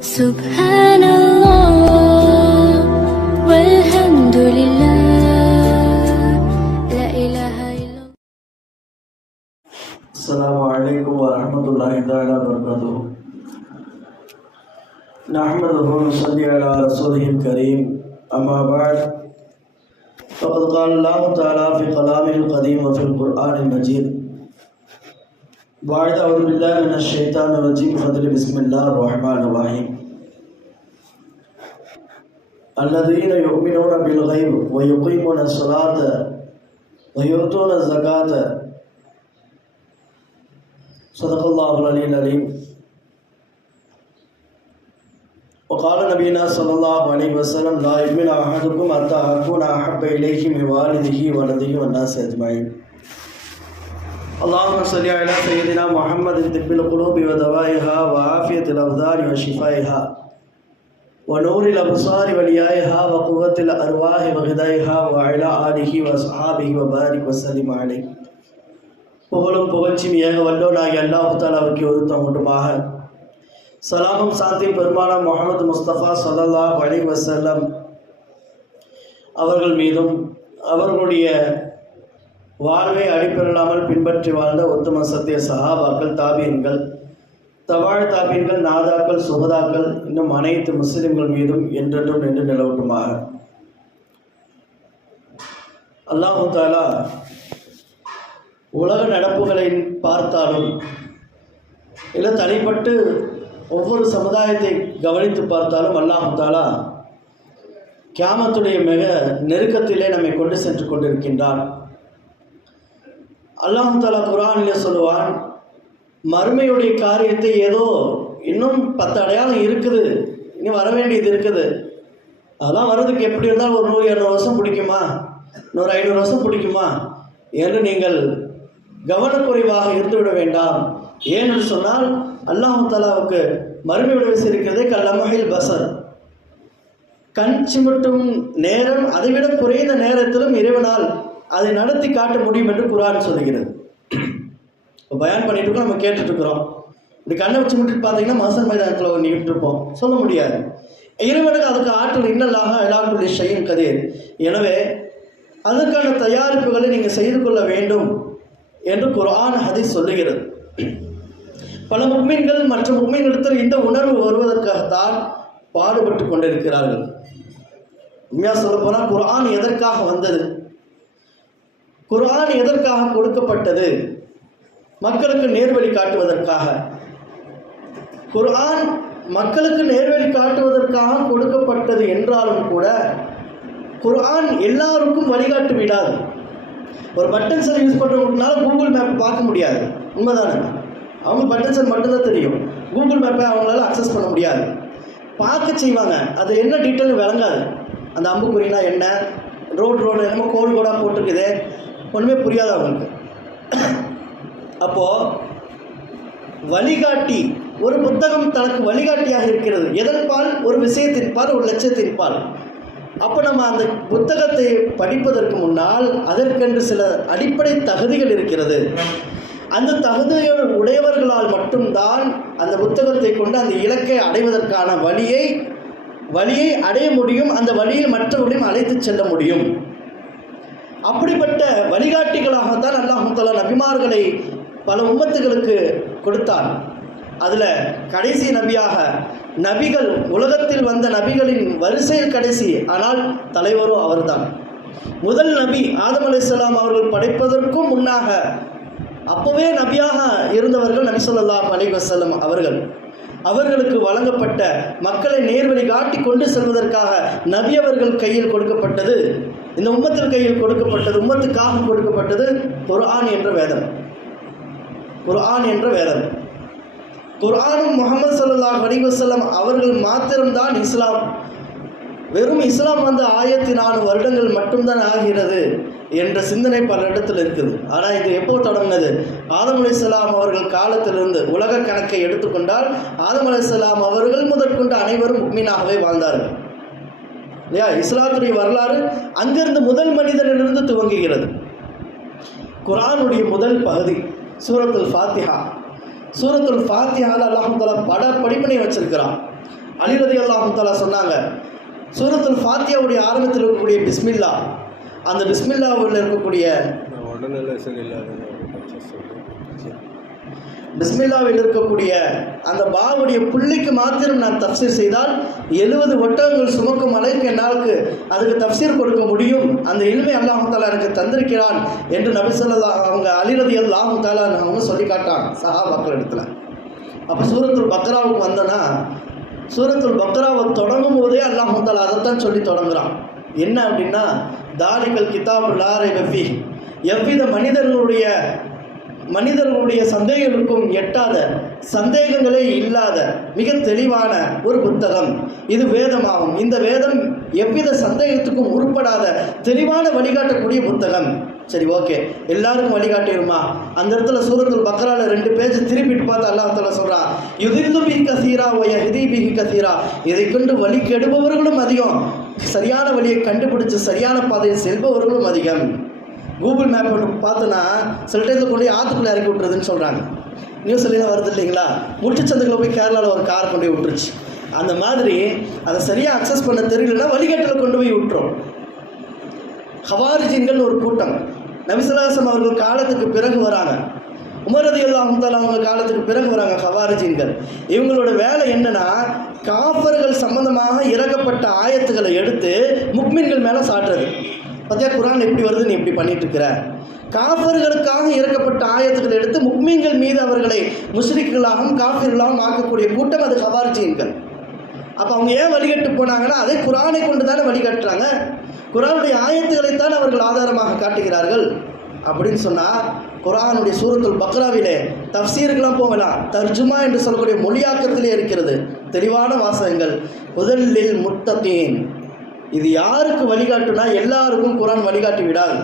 سبحان الله والحمد لله لا إله إلا الله. السلام عليكم ورحمة الله تعالى وبركاته. نحمده ونصلي على رسوله الكريم. أما بعد فقد قال الله تعالى في كلامه القديم وفي القرآن المجيد بعد أعوذ بالله من الشيطان الرجيم فضل بسم الله الرحمن الرحيم. الذين يؤمنون بالغيب ويقيمون الصلاة ويؤتون الزكاة صدق الله العلي العليم. وقال نبينا صلى الله عليه وسلم لا يؤمن أحدكم حتى أكون أحب إليه من والده وولده والناس أجمعين. اللهم صل على سيدنا محمد طب القلوب ودوائها وعافية الأبدان وشفائها ونور الأبصار وليائها وقوة الأرواح وغذائها وعلى آله وصحابه وبارك وسلم عليه. புகழும் புகழ்ச்சியும் ஏக வல்லோனாகிய அல்லாஹ் தஆலாவுக்கு ஒருத்தன் மட்டுமாக, சலாமும் சாந்தி பெருமானா முஹம்மது முஸ்தபா ஸல்லல்லாஹு அலைஹி வஸல்லம் அவர்கள் மீதும் அவர்களுடைய வாழ்வை அடிப்பெறலாமல் பின்பற்றி வாழ்ந்த உத்தம சத்திய சஹாபாக்கள், தாபீன்கள், தவாழ் தாபீன்கள், நாதாக்கள், சுகதாக்கள், இன்னும் அனைத்து முஸ்லிம்கள் மீதும் என்றென்றும் நின்று நிலவட்டுமாக. அல்லாஹ் தஆலா உலக நடப்புகளை பார்த்தாலும் இல்லை தனிப்பட்டு ஒவ்வொரு சமுதாயத்தை கவனித்து பார்த்தாலும் அல்லாஹ் தஆலா கியாமத்துடைய மிக நெருக்கத்திலே நம்மை கொண்டு சென்று கொண்டிருக்கின்றான். அல்லாஹ் தஆலா குர்ஆனிலே சொல்லுவான், மறுமையுடைய காரியத்தை ஏதோ இன்னும் 10 அடையாளம் இருக்குது, இன்னும் வர வேண்டியது இருக்குது, அதெல்லாம் வர்றதுக்கு எப்படி இருந்தாலும் ஒரு 100-200 வருஷம் பிடிக்குமா, 100-500 வருஷம் பிடிக்குமா என்று நீங்கள் கவனக்குறைவாக இருந்துவிட வேண்டாம். ஏனென்று சொன்னால் அல்லாஹ் தஆலாவுக்கு மறுமையுடைய விஷயம் இருக்கிறதே கல்லமஹில் பசர், கண் சிமிட்டும் நேரம், அதைவிட குறைந்த நேரத்திலும் இறைவனால் அதை நடத்தி காட்ட முடியும் என்று குர்ஆன் சொல்லுகிறது. இப்போ பயான் பண்ணிட்டு இருக்கோம், நம்ம கேட்டுட்டு இருக்கிறோம். இப்படி கண்ணை வச்சு முட்டிட்டு பார்த்தீங்கன்னா மஹ்ஷர் மைதானத்தில் நின்றுட்டு இருப்போம், சொல்ல முடியாது. இறைவனுக்கு அதுக்கு ஆற்றல் இன்னல்லாஹ அலா குல்லி ஷைஇன் கதீர். எனவே அதற்கான தயாரிப்புகளை நீங்கள் செய்து கொள்ள வேண்டும் என்று குர்ஆன் ஹதீஸ் சொல்லுகிறது. பல முஃமின்கள் மற்ற முஃமின்களிடத்தில் இந்த உணர்வு வருவதற்காகத்தான் பாடுபட்டு கொண்டிருக்கிறார்கள். உண்மையாக சொல்ல போனால் குர்ஆன் எதற்காக வந்தது, குர்ஆன் எதற்காக கொடுக்கப்பட்டது? மக்களுக்கு நேர்வழி காட்டுவதற்காக. குர்ஆன் மக்களுக்கு நேர்வழி காட்டுவதற்காக கொடுக்கப்பட்டது என்றாலும் கூட குர்ஆன் எல்லாருக்கும் வழிகாட்டு விடாது. ஒரு button cell use பண்ணுறவங்கனால Google map பார்க்க முடியாது, உண்மைதானே? அவங்க பட்டன் செல் மட்டும்தான் தெரியும், கூகுள் மேப்பை அவங்களால அக்சஸ் பண்ண முடியாது. பார்க்க செய்வாங்க, அது என்ன டீட்டெயில் விளங்காது. அந்த அம்புக்குறினா என்ன, ரோடு என்னமோ கோடாக போட்டிருக்குது, ஒன்றுமே புரியாது அவங்களுக்கு. அப்போது வழிகாட்டி, ஒரு புத்தகம் தனக்கு வழிகாட்டியாக இருக்கிறது. எதன்பால்? ஒரு விஷயத்தின் பால், ஒரு லட்சியத்தின் பால். அப்போ நம்ம அந்த புத்தகத்தை படிப்பதற்கு முன்னால் அதற்கென்று சில அடிப்படை தகுதிகள் இருக்கிறது. அந்த தகுதிகள் உடையவர்களால் மட்டும்தான் அந்த புத்தகத்தை கொண்டு அந்த இலக்கை அடைவதற்கான வழியை அடைய முடியும். அந்த வழியில் மற்றவர்களையும் அழைத்து செல்ல முடியும். அப்படிப்பட்ட வழிகாட்டிகளாகத்தான் அல்லாஹ் தஆலா நபிமார்களை பல உம்மத்துகளுக்கு கொடுத்தான். அதில் கடைசி நபியாக, நபிகள் உலகத்தில் வந்த நபிகளின் வரிசையில் கடைசி, ஆனால் தலைவரும் அவர்தான். முதல் நபி ஆதம் அலைஹிஸ்ஸலாம் அவர்கள் படைப்பதற்கும் முன்னாக அப்போவே நபியாக இருந்தவர்கள் நபி ஸல்லல்லாஹு அலைஹி வஸல்லம் அவர்கள். அவர்களுக்கு வழங்கப்பட்ட மக்களை நேர்வழி காட்டி கொண்டு செல்வதற்காக நபி அவர்கள் கையில் கொடுக்கப்பட்டது, இந்த உம்மத்தின் கையில் கொடுக்கப்பட்டது, உம்மத்துக்காக கொடுக்கப்பட்டது குர்ஆன் என்ற வேதம். குர்ஆன் என்ற வேதம். குர்ஆனும் முஹம்மது ஸல்லல்லாஹு அலைஹி வஸல்லம் அவர்கள் மாத்திரம்தான் இஸ்லாம். வெறும் இஸ்லாம் வந்த 1400 வருடங்கள் மட்டும்தான் ஆகிறது என்ற சிந்தனை பல இடத்தில் இருக்குது. ஆனால் இது எப்போ தொடங்கினது? ஆதம் அலைஹிஸ்ஸலாம் அவர்கள் காலத்திலிருந்து. உலக கணக்கை எடுத்துக்கொண்டால் ஆதம் அலைஹிஸ்ஸலாம் அவர்கள் முதற்கொண்டு அனைவரும் முஃமினாகவே வாழ்ந்தார்கள் இல்லையா? இஸ்லாத்துடைய வரலாறு அங்கிருந்து முதல் மனிதனிலிருந்து துவங்குகிறது. குர்ஆனுடைய முதல் பகுதி சூரத்துல் ஃபாத்திஹா. சூரத்துல் ஃபாத்திஹாவில் அல்லாஹ் தஆலா பட படிப்பினை வச்சிருக்கிறான். அலி ரலியல்லாஹு தஆலா சொன்னாங்க, சூரத்துல் ஃபாத்தியாவுடைய ஆரம்பத்தில் இருக்கக்கூடிய பிஸ்மில்லா, அந்த பிஸ்மில்லாவில் இருக்கக்கூடிய பிஸ்மில்லாவில் இருக்கக்கூடிய அந்த பாவுடைய புள்ளிக்கு மாத்திரம் நான் தஃப்சீர் செய்தால் 70 ஒட்டகங்கள் சுமக்கும் அளவுக்கு என்னாலுக்கு அதுக்கு தஃப்சீர் கொடுக்க முடியும். அந்த இல்மை அல்லாஹ் தஆலா எனக்கு தந்திருக்கிறான் என்று நபி ஸல்லல்லாஹு அவங்க அலி ரலியல்லாஹு தஆலா அவங்க சொல்லி காட்டாங்க சஹாபாக்கள் இடத்துல. அப்போ சூரத்துல் பக்ராவுக்கு வந்தோன்னா, சூரத்துல் பக்ராவை தொடங்கும் போதே அல்லாஹ் தஆலா அதைத்தான் சொல்லி தொடங்குறான். என்ன அப்படின்னா, தாலிகல் கிதாபு லா ரைப ஃபீஹ், எவ்வித மனிதர்களுடைய சந்தேகங்களுக்கும் எட்டாத, சந்தேகங்களே இல்லாத மிக தெளிவான ஒரு புத்தகம் இது வேதமாகும். இந்த வேதம் எவ்வித சந்தேகத்துக்கும் உட்படாத தெளிவான வழிகாட்டக்கூடிய புத்தகம். சரி, ஓகே, எல்லாருக்கும் வழிகாட்டிடுமா? அந்த இடத்துல சூரத்துல் பக்ரால 2 பேஜ் திருப்பிட்டு பார்த்து அல்லாஹ் தஆலா சொல்றான், யுதில்லு பிஹி கஸீரா வ யஹ்தி பிஹி கஸீரா, இதை கொண்டு வழி கெடுபவர்களும் அதிகம், சரியான வழியை கண்டுபிடிச்சு சரியான பாதையில் செல்பவர்களும் அதிகம். கூகுள் மேப் பார்த்தோன்னா சில டைத்தில் கொண்டு போய் ஆற்றுக்குள்ளே இறக்கி விட்டுறதுன்னு சொல்கிறாங்க. நியூஸ் எல்லாம் வருது இல்லைங்களா? முட்டுச்சந்துக்குள்ள போய் கேரளாவில் ஒரு கார் கொண்டு போய் விட்டுருச்சு. அந்த மாதிரி அதை சரியாக அக்சஸ் பண்ண தெரியலன்னா வழிகாட்டில் கொண்டு போய் விட்டுரும். ஹவாரிஜின்கள் ஒரு கூட்டம் நபி ஸல்லல்லாஹு அலைஹி வஸல்லம் அவர்கள் காலத்துக்கு பிறகு வராங்க. உமர் ரலியல்லாஹு தஆலா அவங்க காலத்துக்கு பிறகு வராங்க ஹவாரிஜின்கள். இவங்களோட வேலை என்னன்னா, காஃபர்கள் சம்பந்தமாக இறக்கப்பட்ட ஆயத்துக்களை எடுத்து முக்மின்கள் மேலே சாட்டுறது. பத்தியா குர்ஆன் எப்படி வருது, நீ இப்படி பண்ணிட்டு இருக்கிற. காஃபர்களுக்காக இறக்கப்பட்ட ஆயத்துக்களை எடுத்து முக்மீன்கள் மீது அவர்களை முஸ்ரிக்குகளாகவும் காஃபிர்களாகவும் ஆக்கக்கூடிய கூட்டம் அது ஹவாரிஜின்கள். அப்போ அவங்க ஏன் வழிகட்டு போனாங்கன்னா, அதே குர்ஆனை கொண்டு தானே வழிகாட்டுறாங்க. குர்ஆனுடைய ஆயத்துக்களைத்தான் அவர்கள் ஆதாரமாக காட்டுகிறார்கள். அப்படின்னு சொன்னால் குர்ஆனுடைய சூரத்துல் பக்ராவிலே தஃப்சீருக்கெல்லாம் போகலாம், தர்ஜுமா என்று சொல்லக்கூடிய மொழியாக்கத்திலே இருக்கிறது தெளிவான வாசகங்கள். முதலில் முத்தகீன், இது யாருக்கு வழிகாட்டுனா எல்லாருக்கும் குர்ஆன் வழிகாட்டி விடாது.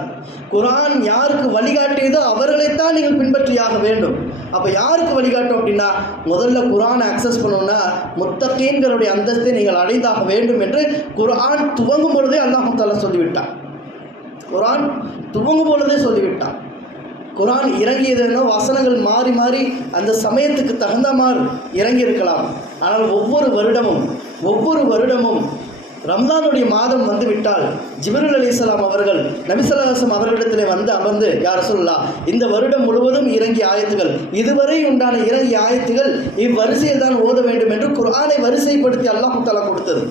குர்ஆன் யாருக்கு வழிகாட்டியதோ அவர்களைத்தான் நீங்கள் பின்பற்றியாக வேண்டும். அப்போ யாருக்கு வழிகாட்டும் அப்படின்னா, முதல்ல குர்ஆனை அக்சஸ் பண்ணணும்னா முத்தகீன்களுடைய அந்தஸ்தை நீங்கள் அடைந்தாக வேண்டும் என்று குர்ஆன் துவங்கும் பொழுதே அல்லாஹ் தஆலா சொல்லிவிட்டான். குர்ஆன் துவங்கும் பொழுதே சொல்லிவிட்டான். குர்ஆன் இறங்கியதுன்னா வசனங்கள் மாறி மாறி அந்த சமயத்துக்கு தகுந்த மாதிரி இறங்கி இருக்கலாம். ஆனால் ஒவ்வொரு வருடமும் ரம்ஜானுடைய மாதம் வந்துவிட்டால் ஜிப்ரீல் அலைஹிஸ்ஸலாம் அவர்கள் நபி ஸல்லல்லாஹு அலைஹி வஸல்லம் அவர்களிடத்தில் வந்து அமர்ந்து, யா ரசூலுல்லாஹ், இந்த வருடம் முழுவதும் இறங்கிய ஆயத்துகள், இதுவரை உண்டான இறங்கிய ஆயத்துகள் இவ்வரிசையில் தான் ஓத வேண்டும் என்று குர்ஆனை வரிசைப்படுத்தி அல்லாஹ் தஆலா கொடுத்தது.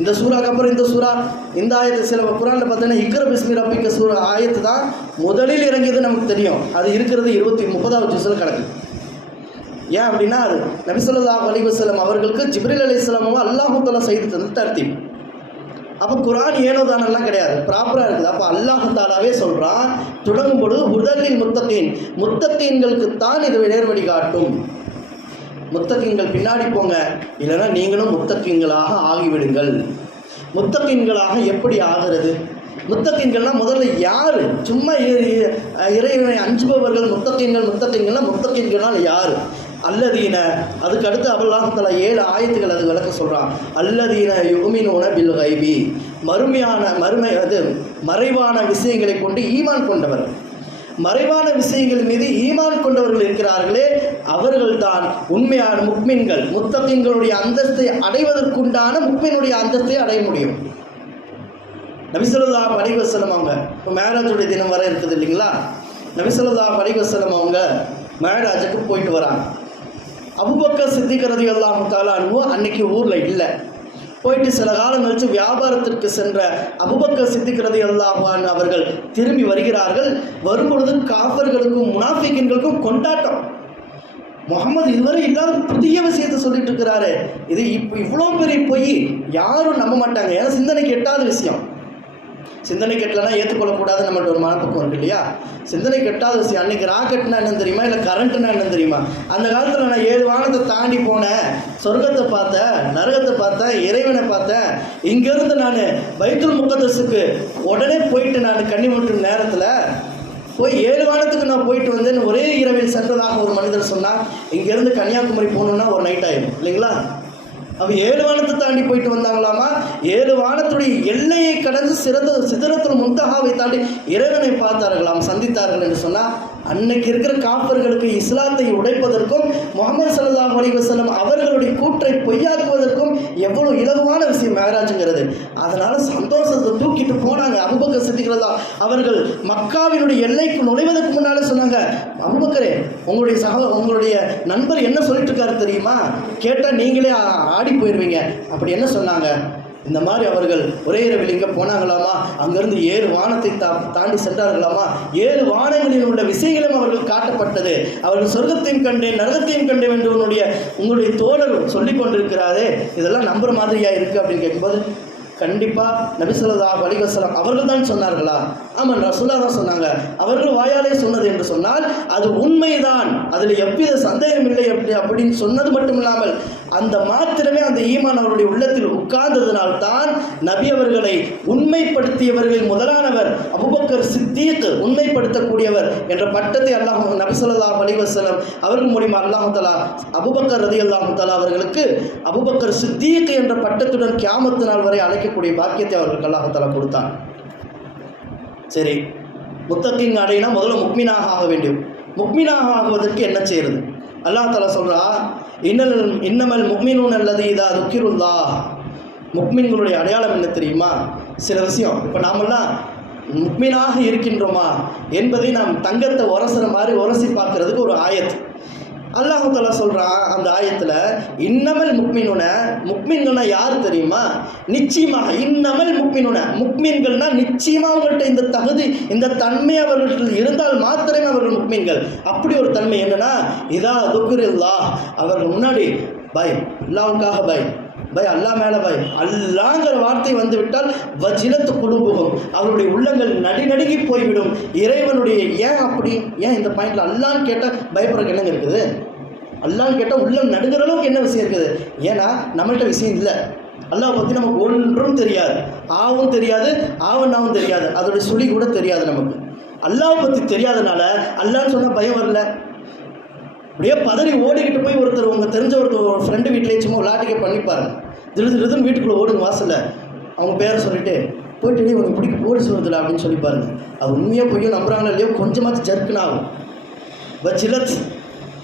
இந்த சூறாக்கு அப்புறம் இந்த சூறா, இந்த ஆயத்து சில குர்ஆனில் பார்த்தீங்கன்னா இக்ரா பிஸ்மி ரப்பிக்க சூறா ஆயத்து தான் முதலில் இறங்கியது நமக்கு தெரியும். அது இருக்கிறது 30வது ஜுஸில் கிடக்கு. ஏன் அப்படின்னா, அது நபி ஸல்லல்லாஹு அலைஹி வஸல்லம் அவர்களுக்கு ஜிப்ரீல் அலைஹிஸ்ஸலாம் அல்லாஹ் தஆலா செய்து தந்த தர்த்தீப். அப்போ குர்ஆன் ஏனோதானெல்லாம் கிடையாது, ப்ராப்பராக இருக்குது. அப்போ அல்லாஹ் தாலாவே சொல்கிறான், தொடங்கும் பொழுது ஹுதல்லில் முத்தகீன்களுக்கு தான் இது நேர்வழி காட்டும். முத்தகீன்கள் பின்னாடி போங்க, இல்லைன்னா நீங்களும் முத்தகீன்களாக ஆகிவிடுங்கள். முத்தகீன்களாக எப்படி ஆகிறது? முத்தகீன்கள்னால் முதல்ல யார்? சும்மா இறைவனை அஞ்சுபவர்கள் முத்தகீன்கள்னால் யார்? அல்லதீன, அதுக்கு அடுத்து அல்லாஹ் தஆலா 7 ஆயத்துகள் அது விளக்க சொல்கிறான். அல்லதீன யுமினூன பில் கைபி, மறைவான விஷயங்களை கொண்டு ஈமான் கொண்டவர்கள். மறைவான விஷயங்கள் மீது ஈமான் கொண்டவர்கள் இருக்கிறார்களே, அவர்கள்தான் உண்மையான முக்மின்கள். முத்தகீன்களுடைய அந்தஸ்தை அடைவதற்குண்டான முக்மினுடைய அந்தஸ்தை அடைய முடியும். நபி ஸல்லல்லாஹு அலைஹி வஸல்லம் அவங்க இப்போ மேராஜுடைய தினம் வர இருக்குது இல்லைங்களா? நபி ஸல்லல்லாஹு அலைஹி வஸல்லம் அவங்க மேராஜுக்கு போயிட்டு வராங்க. அபூபக்கர் சித்திக் ரலியல்லாஹு தஆலா அன்ஹு அன்னைக்கு ஊரில் இல்லை. போயிட்டு சில காலம் கழித்து வியாபாரத்திற்கு சென்ற அபூபக்கர் சித்திக் ரலியல்லாஹு அன்ஹு அவர்கள் திரும்பி வருகிறார்கள். வரும்பொழுது காஃபர்களுக்கும் முனாஃபிக்கின்களுக்கும் கொண்டாட்டம். முகமது இதுவரை இல்லாத புதிய விஷயத்தை சொல்லிட்டு இருக்கிறாரு. இது இவ்வளோ பெரிய பொய் யாரும் நம்ப மாட்டாங்க. ஏன்னா சிந்தனைக்கு எட்டாத விஷயம். சிந்தனை கெட்டலன்னா ஏற்றுக்கொள்ளக்கூடாது நம்மள்ட்ட ஒரு மனப்பக்கம் இருக்கு இல்லையா? சிந்தனை கெட்டாத விஷயம். அன்றைக்கி ராக்கெட்னா என்னன்னு தெரியுமா, இல்லை கரண்ட்டுனா என்னன்னு தெரியுமா? அந்த காலத்தில் நான் 7 வானத்தை தாண்டி போனேன், சொர்க்கத்தை பார்த்தேன், நரகத்தை பார்த்தேன், இறைவனை பார்த்தேன். இங்கேருந்து நான் பைத்துல் முகத்தஸுக்கு உடனே போயிட்டு நான் கண்ணி மூட்டும் நேரத்தில் போய் 7 வானத்துக்கு நான் போயிட்டு வந்தேன்னு ஒரே இரவில் சென்றதாக ஒரு மனிதர் சொன்னால், இங்கேருந்து கன்னியாகுமரி போகணுன்னா ஒரு நைட் ஆகிடும் இல்லைங்களா? அப்போ 7 வானத்தை தாண்டி போயிட்டு வந்தாங்களாமா. 7 வானத்துடைய எல்லையை கடந்து சிதறத்துல் முன்தஹாவை தாண்டி இறைவனை பார்த்தார்களாம், சந்தித்தார்கள் என்று சொன்னால், அன்னைக்கு இருக்கிற காஃபர்களுக்கு இஸ்லாத்தை உடைப்பதற்கும் முஹம்மது ஸல்லல்லாஹு அலைஹி வஸல்லம் அவர்களுடைய கூற்றை பொய்யாக்குவதற்கும் எவ்வளோ இலகுவான விஷயம் மேராஜுங்கிறது. அதனால் சந்தோஷத்தை தூக்கிட்டு போனாங்க. அபூபக்கர் சித்திக் அவர்கள் மக்காவினுடைய எல்லைக்கு நுழைவதற்கு முன்னாலே சொன்னாங்க, அபூபக்கரே உங்களுடைய நண்பர் என்ன சொல்லிட்டு இருக்காரு தெரியுமா, கேட்டால் நீங்களே ஆடி போயிடுவீங்க. அப்படி என்ன சொன்னாங்க, இந்த மாதிரி அவர்கள் ஒரே இரவில் இங்கே போனாங்களாமா, அங்கிருந்து 7 வானத்தை தாண்டி சென்றார்களாமா, 7 வானங்களில் உள்ள விஷயங்களும் அவர்கள் காட்டப்பட்டது, அவர்கள் சொர்க்கத்தையும் கண்டேன் நரகத்தையும் கண்டேன் என்று உங்களுடைய தோழர் சொல்லி கொண்டிருக்கிறாரே, இதெல்லாம் நம்புற மாதிரியா இருக்குது அப்படின்னு கேட்கும்போது, கண்டிப்பாக நபி ஸல்லல்லாஹு அலைஹி வஸல்லம் அவர்கள் தான் சொன்னார்களா? ஆமாம், ரசூலுல்லாஹ் தான் சொன்னாங்க. அவர்கள் வாயாலே சொன்னது என்று சொன்னால் அது உண்மைதான், அதில் எவ்வித சந்தேகம் இல்லை அப்படின்னு சொன்னது மட்டும் இல்லாமல் அந்த மாத்திரமே அந்த ஈமான் அவருடைய உள்ளத்தில் உட்கார்ந்ததினால்தான் நபி அவர்களை உண்மைப்படுத்தியவர்களில் முதலானவர் அபூபக்கர் சித்தீக், உண்மைப்படுத்தக்கூடியவர் என்ற பட்டத்தை நபி ஸல்லல்லாஹு அலைஹி வஸல்லம் அவர்கள் மூலமாக அல்லாஹ் தஆலா அபூபக்கர் ரலியல்லாஹு தஆலா அவர்களுக்கு அபூபக்கர் சித்தீக் என்ற பட்டத்துடன் கியாமத் நாள் வரை அழைக்கக்கூடிய பாக்கியத்தை அவர்களுக்கு அல்லாஹ் தஆலா கொடுத்தான். சரி, முத்தகின் அடையினா முதல்ல முக்மீனாக ஆக வேண்டும். முக்மீனாக ஆகுவதற்கு என்ன செய்யறது? அல்லாஹ் தஆலா சொல்றா, இன்னமல் முக்மினூன் அல்லது இதா துக்கிருல்லாஹ். முக்மீன்களுடைய அடையாளம் என்ன தெரியுமா? சில விஷயம் இப்போ நாமெல்லாம் முக்மீனாக இருக்கின்றோமா என்பதை நாம் தங்கத்தை உரசுற மாதிரி உரசி பார்க்கறதுக்கு ஒரு ஆயத்து அல்லாஹ் தஆலா சொல்கிறான். அந்த ஆயத்தில் இன்னமல் முக்மினுன, முக்மீன்கள்னா யார் தெரியுமா? நிச்சயமாக இன்னமல் முக்மினுன, முக்மீன்கள்னா நிச்சயமாக அவங்கள்ட்ட இந்த தகுதி இந்த தன்மை அவர்கள் இருந்தால் மாத்திரமே அவர்கள் முக்மீன்கள். அப்படி ஒரு தன்மை என்னன்னா, இதா துக்ரில்லாஹ், அவர்கள் முன்னாடி பை அல்லாஹ்வுக்காக பை அல்லாஹ் மேலே பை அல்லாங்கிற வார்த்தை வந்து விட்டால் வஜிலத்து குலூபுஹும், அவருடைய உள்ளங்கள் நடுநடுங்கி போய்விடும். இறைவனுடைய ஏன் இந்த பாயிண்ட்ல அல்லான்னு கேட்டால் பயப்படுறதுக்கு என்னங்க இருக்குது? அல்லான்னு கேட்டால் உள்ளம் நடுங்கிற அளவுக்கு என்ன விஷயம் இருக்குது? ஏன்னா நம்மள்கிட்ட விஷயம் இல்லை. அல்லாஹ் பற்றி நமக்கு ஒன்றும் தெரியாது, ஆவும் தெரியாது, ஆவண்ணாவும் தெரியாது, அதோடைய சுழி கூட தெரியாது. நமக்கு அல்லாஹ் பற்றி தெரியாதனால அல்லான்னு சொன்னால் பயம் வரல. அப்படியே பதறி ஓடிக்கிட்டு போய் உங்கள் தெரிஞ்ச ஒரு ஃப்ரெண்டு வீட்டிலே சும்மா விளையாட்டுக்கே பண்ணிப்பாரு. திருதுன்னு வீட்டுக்குள்ளே ஓடுங்க வாசலில், அவங்க பேரை சொல்லிட்டு போயிட்டு உனக்கு பிடிக்க போலீஸ் வருதுல அப்படின்னு சொல்லி பாருங்க. அது உண்மையாக போய் நம்புறாங்களோ இல்லையோ கொஞ்சமாச்சு ஜர்க்குன்னு ஆகும். வச்சிலத்